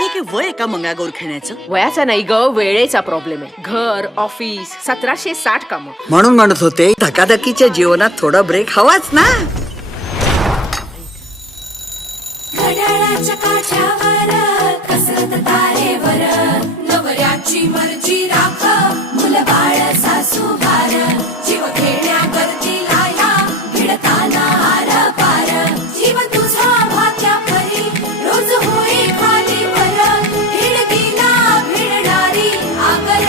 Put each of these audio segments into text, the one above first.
हे काय वय आहे का मंगळागौर खेळण्याचं? वयाचा नाही ग, वेळेचा प्रॉब्लेम आहे. घर, ऑफिस, 1760 कामं. म्हणून म्हणत होते धकाधकीच्या जीवनात थोडा ब्रेक हवाच ना. घड्याळाच्या काठावर कसरत तारेवर नवऱ्याची मर्जी राख मुलं बाळ सासू भार जीव खेळण्यावरती लाया भिडताना आर पार जीव तुझा भात्या परी रोज होई खाली वर भिडकीला भिडणारी आगर.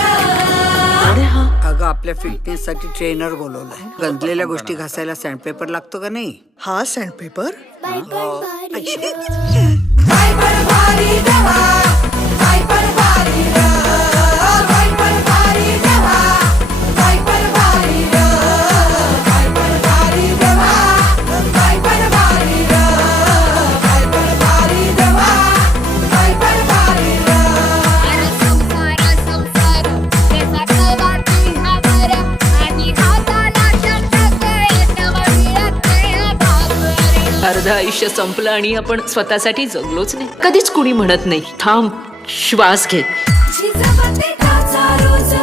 अगं आपल्या फिटनेस साठी ट्रेनर बोलवलाय. गंजलेल्या गोष्टी घासायला सँडपेपर लागतो का नाही? हा सँडपेपर काय पण भारी देवा काय पण भारी र काय पण भारी देवा काय पण भारी र काय पण भारी देवा काय पण भारी र काय पण भारी देवा काय पण भारी र. संसार संसार तेचा कवाटी हावर आणि हाताला शब्द येतवा मिळत नाही भावर. अर्ध आयुष्य संपलं आणि आपण स्वतःसाठी जगलोच नाही. कधीच कुणी म्हणत नाही थांब, श्वास घे. झिजवते काचा रोज